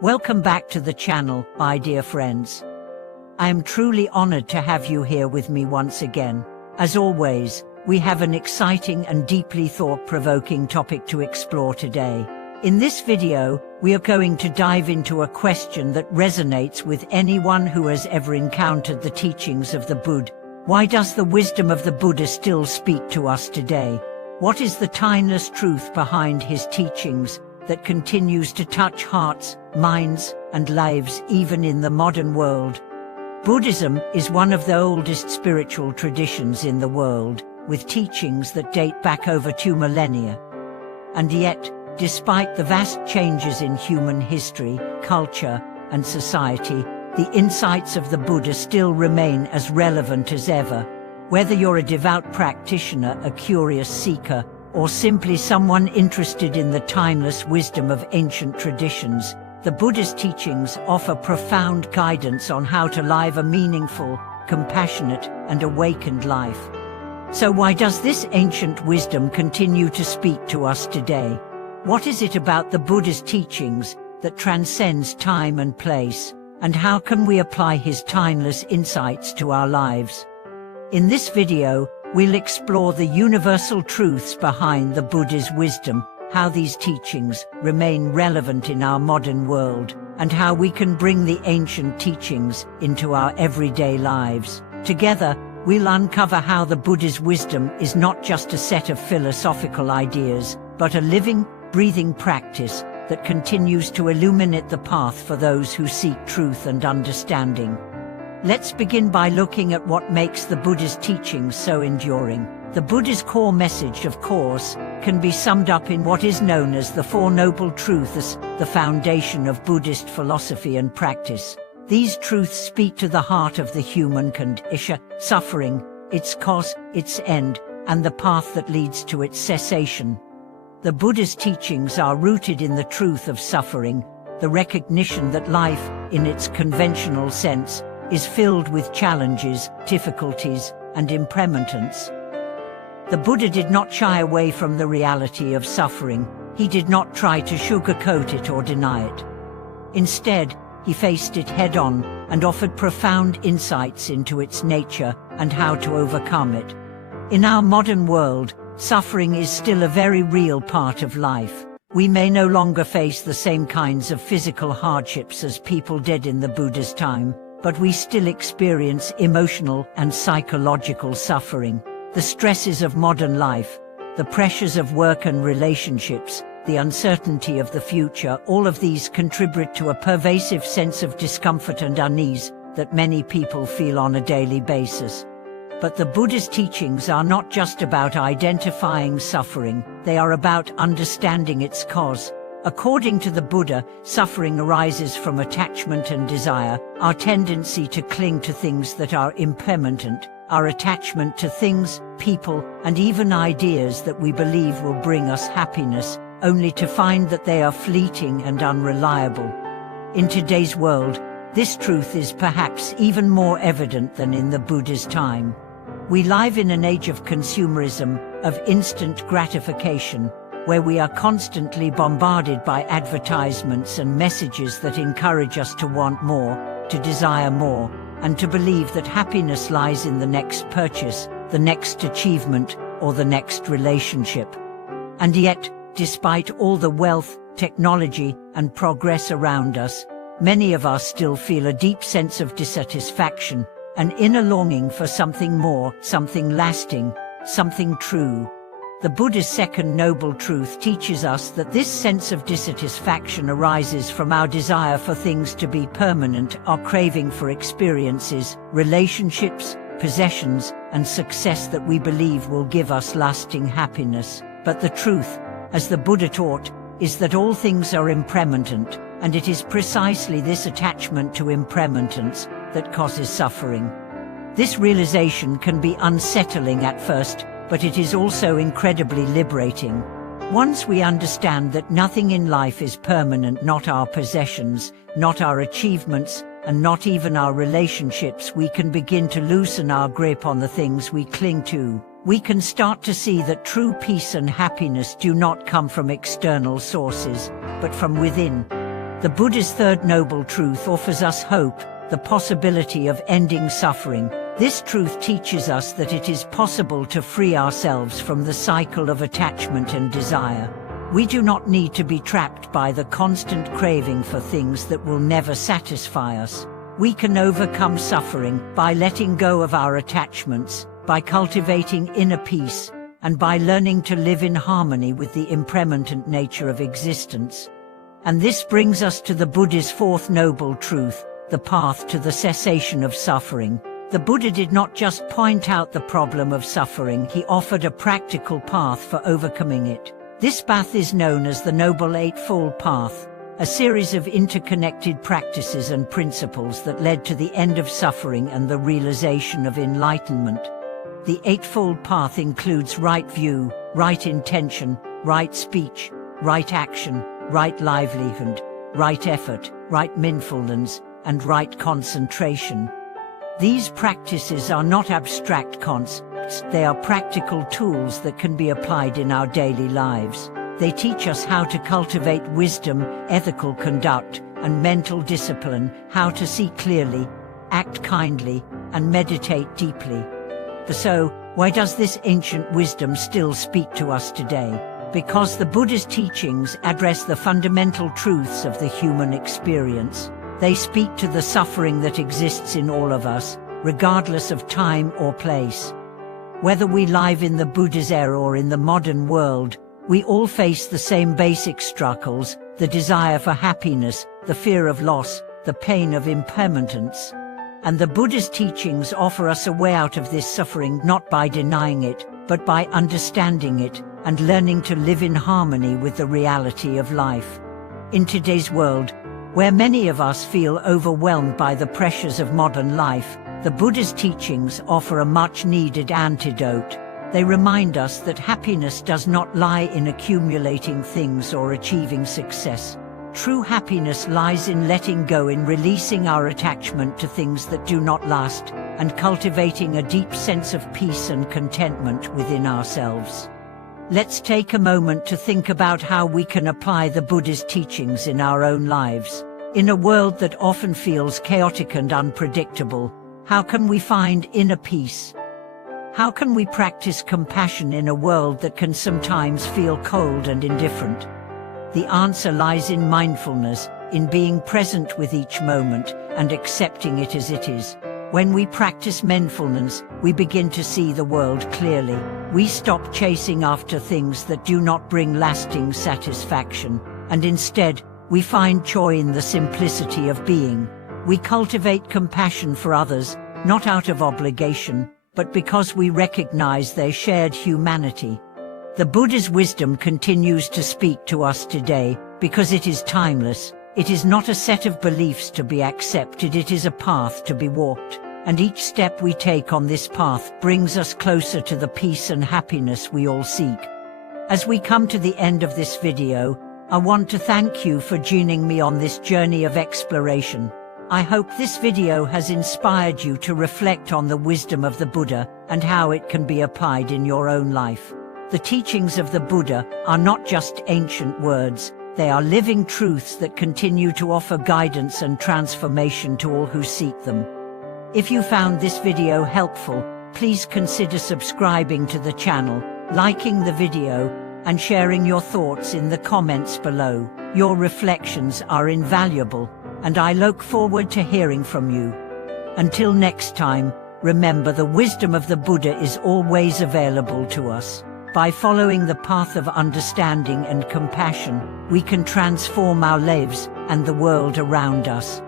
Welcome back to the channel, my dear friends. I am truly honored to have you here with me once again. As always, we have an exciting and deeply thought-provoking topic to explore today. In this video, we are going to dive into a question that resonates with anyone who has ever encountered the teachings of the Buddha. Why does the wisdom of the Buddha still speak to us today? What is the timeless truth behind his teachings that continues to touch hearts, minds, and lives even in the modern world? Buddhism is one of the oldest spiritual traditions in the world, with teachings that date back over 2 millennia. And yet, despite the vast changes in human history, culture, and society, the insights of the Buddha still remain as relevant as ever. Whether you're a devout practitioner, a curious seeker, or simply someone interested in the timeless wisdom of ancient traditions, the Buddha's teachings offer profound guidance on how to live a meaningful, compassionate, and awakened life. So why does this ancient wisdom continue to speak to us today? What is it about the Buddha's teachings that transcends time and place, and how can we apply his timeless insights to our lives? In this video, we'll explore the universal truths behind the Buddha's wisdom, how these teachings remain relevant in our modern world, and how we can bring the ancient teachings into our everyday lives. Together, we'll uncover how the Buddha's wisdom is not just a set of philosophical ideas, but a living, breathing practice that continues to illuminate the path for those who seek truth and understanding. Let's begin by looking at what makes the Buddha's teachings so enduring. The Buddha's core message, of course, can be summed up in what is known as the Four Noble Truths, the foundation of Buddhist philosophy and practice. These truths speak to the heart of the human condition: suffering, its cause, its end, and the path that leads to its cessation. The Buddha's teachings are rooted in the truth of suffering, the recognition that life, in its conventional sense, is filled with challenges, difficulties, and impermanence. The Buddha did not shy away from the reality of suffering. He did not try to sugarcoat it or deny it. Instead, he faced it head-on and offered profound insights into its nature and how to overcome it. In our modern world, suffering is still a very real part of life. We may no longer face the same kinds of physical hardships as people did in the Buddha's time, but we still experience emotional and psychological suffering. The stresses of modern life, the pressures of work and relationships, the uncertainty of the future, all of these contribute to a pervasive sense of discomfort and unease that many people feel on a daily basis. But the Buddha's teachings are not just about identifying suffering, they are about understanding its cause. According to the Buddha, suffering arises from attachment and desire, our tendency to cling to things that are impermanent, our attachment to things, people, and even ideas that we believe will bring us happiness, only to find that they are fleeting and unreliable. In today's world, this truth is perhaps even more evident than in the Buddha's time. We live in an age of consumerism, of instant gratification, where we are constantly bombarded by advertisements and messages that encourage us to want more, to desire more, and to believe that happiness lies in the next purchase, the next achievement, or the next relationship. And yet, despite all the wealth, technology, and progress around us, many of us still feel a deep sense of dissatisfaction, an inner longing for something more, something lasting, something true. The Buddha's second noble truth teaches us that this sense of dissatisfaction arises from our desire for things to be permanent, our craving for experiences, relationships, possessions, and success that we believe will give us lasting happiness. But the truth, as the Buddha taught, is that all things are impermanent, and it is precisely this attachment to impermanence that causes suffering. This realization can be unsettling at first, but it is also incredibly liberating. Once we understand that nothing in life is permanent, not our possessions, not our achievements, and not even our relationships, we can begin to loosen our grip on the things we cling to. We can start to see that true peace and happiness do not come from external sources, but from within. The Buddha's third noble truth offers us hope, the possibility of ending suffering. This truth teaches us that it is possible to free ourselves from the cycle of attachment and desire. We do not need to be trapped by the constant craving for things that will never satisfy us. We can overcome suffering by letting go of our attachments, by cultivating inner peace, and by learning to live in harmony with the impermanent nature of existence. And this brings us to the Buddha's fourth noble truth, the path to the cessation of suffering. The Buddha did not just point out the problem of suffering, he offered a practical path for overcoming it. This path is known as the Noble Eightfold Path, a series of interconnected practices and principles that led to the end of suffering and the realization of enlightenment. The Eightfold Path includes right view, right intention, right speech, right action, right livelihood, right effort, right mindfulness, and right concentration. These practices are not abstract concepts, they are practical tools that can be applied in our daily lives. They teach us how to cultivate wisdom, ethical conduct, and mental discipline, how to see clearly, act kindly, and meditate deeply. So, why does this ancient wisdom still speak to us today? Because the Buddha's teachings address the fundamental truths of the human experience. They speak to the suffering that exists in all of us, regardless of time or place. Whether we live in the Buddha's era or in the modern world, we all face the same basic struggles: the desire for happiness, the fear of loss, the pain of impermanence. And the Buddha's teachings offer us a way out of this suffering, not by denying it, but by understanding it and learning to live in harmony with the reality of life. In today's world, where many of us feel overwhelmed by the pressures of modern life, the Buddha's teachings offer a much-needed antidote. They remind us that happiness does not lie in accumulating things or achieving success. True happiness lies in letting go, in releasing our attachment to things that do not last, and cultivating a deep sense of peace and contentment within ourselves. Let's take a moment to think about how we can apply the Buddha's teachings in our own lives. In a world that often feels chaotic and unpredictable, how can we find inner peace? How can we practice compassion in a world that can sometimes feel cold and indifferent? The answer lies in mindfulness, in being present with each moment and accepting it as it is. When we practice mindfulness, we begin to see the world clearly. We stop chasing after things that do not bring lasting satisfaction, and instead, we find joy in the simplicity of being. We cultivate compassion for others, not out of obligation, but because we recognize their shared humanity. The Buddha's wisdom continues to speak to us today because it is timeless. It is not a set of beliefs to be accepted, it is a path to be walked. And each step we take on this path brings us closer to the peace and happiness we all seek. As we come to the end of this video, I want to thank you for joining me on this journey of exploration. I hope this video has inspired you to reflect on the wisdom of the Buddha and how it can be applied in your own life. The teachings of the Buddha are not just ancient words, they are living truths that continue to offer guidance and transformation to all who seek them. If you found this video helpful, please consider subscribing to the channel, liking the video, and sharing your thoughts in the comments below. Your reflections are invaluable, and I look forward to hearing from you. Until next time, remember, the wisdom of the Buddha is always available to us. By following the path of understanding and compassion, we can transform our lives and the world around us.